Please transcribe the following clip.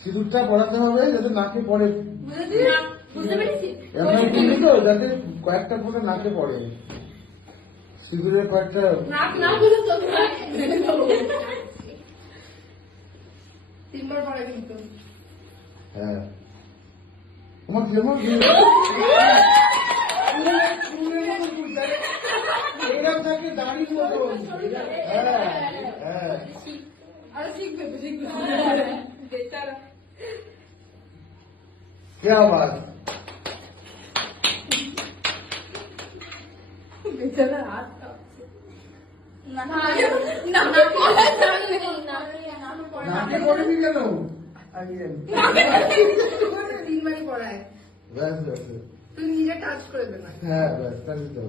সিঁদুরটা পড়াতে হবে যাতে নাকে পড়ে, বুঝতে পেরেছি তো যাতে কয়েকটা ফোঁটা নাকে পড়ে, সিঁদুরের কয়েকটা। তিনবার পরে কিন্তু হ্যাঁ তোমার যেমন এরকম থাকে দাঁড়িয়ে মতো। হ্যাঁ হ্যাঁ আরে শিখবে তো শিখবে क्या बात। বেচারা হাত কাঁপছে নাকে পড়েনি কেন? তিনবারই পড়ায় ব্যাস ব্যাস, তুই নিজে টাচ করে দে না হ্যাঁ ব্যাস, তাহলে তো